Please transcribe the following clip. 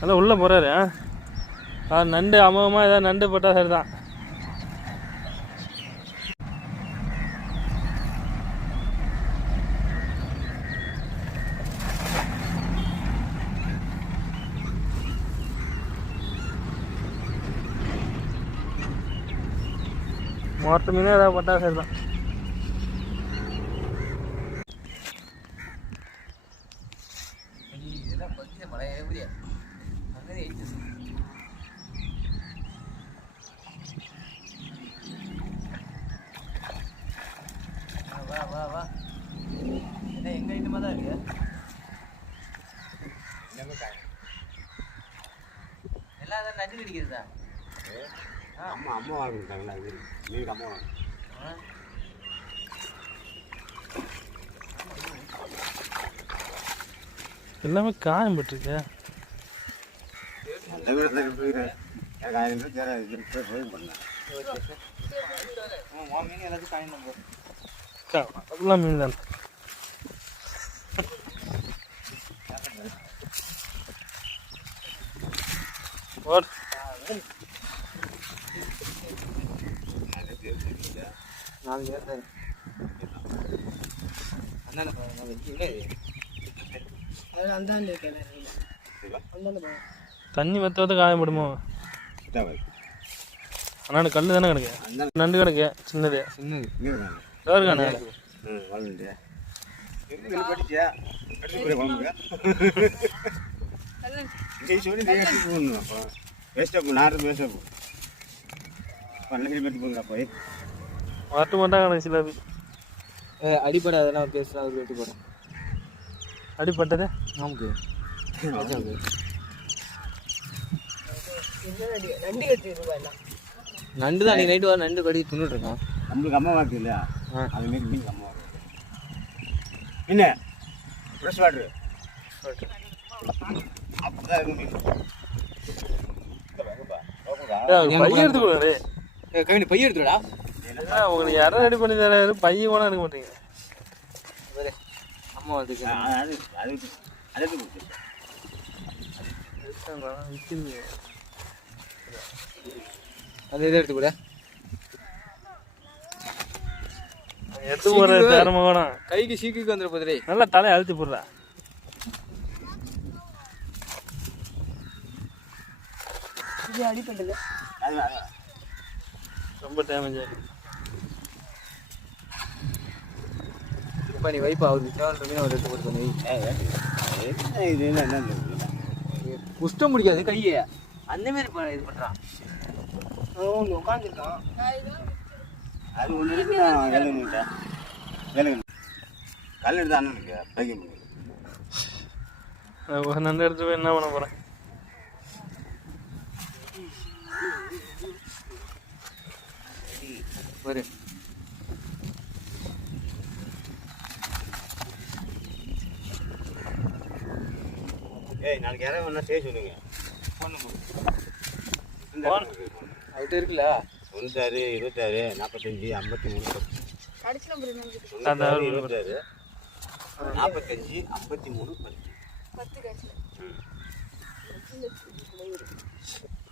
அதான் உள்ளே போகிறாரு. நண்டு அமோகமாக ஏதாவது நண்டு போட்டால் சரி தான். மொத்த மீனே ஏதாவது போட்டால் சரி தான். வா வா வா. என்ன எங்க ஐட்டமா தான் இருக்கு. எல்லாம் தான் நண்டு கிடைக்கிறதா? அம்மா அம்மா வாங்கிட்டாங்களா? நீங்க அம்மா வாங்க. எல்லாமே காயம் பட்டிருக்கு. மீன் தான். தண்ணி வத்த காயப்படுமோ? ஆனால் கல் தானே கிடக்கு. நண்டு கிடக்கு சின்னது. எவருக்கானே வரட்டு மாட்டாங்க எனக்கு சில அடிப்படை அதெல்லாம் பேசுகிறா ஒரு வெட்டி போகிறேன். அடிப்பட்டது நமக்கு நண்டு தான் அன்றைக்கி நைட்டு வர நண்டு கடி தின்னுட்ருக்கான். நம்மளுக்கு அம்மா வாக்கு இல்லையா? அது மாரி மீனுக்கு அம்மா வாக்கு என்ன ஃப்ரெஷ் வாட்ரு அப்படிதான் இருக்கும் மீன். பைய எடுத்துக்கூடாது. கவினி பைய எடுத்துடா. உங்களுக்கு யாரும் ரெடி பண்ணி தராரு, பையன் கூட எடுக்க மாட்டீங்க. அம்மா அதுக்கு அது அது அது கொடுத்து அது எதை எடுத்து கூட எடுத்து போற திறமை வேணும். கைக்கு சீக்கிக்கு வந்துட போதுரே. நல்லா தலையை அழுத்தி போடுறா. அடிப்பட்டது ரொம்ப டேமேஜ் ஆகிடுது. இப்போ நீ வைப்பா அவருக்கு தேவையான மீன் அவர் எடுத்து கொடுத்து இது என்ன புஷ்ட முடியாது கையை அந்த மாரி இது பண்ணுறான். உட்காந்துருக்கான். அது ஒன்று இருக்கு. நான் எழுதுனுட்டேன் கல் எடுத்து அண்ணனுக்கு பைக்க முடியும். நண்டு எடுத்து போய் என்ன பண்ண போகிறேன்? ஒரு ஏய் நாளைக்கு யாராவது ஒன்றா செய்ய சொல்லுங்க. அவர்கிட்ட இருக்குல்ல 96 26 45 53 26 45 53 10.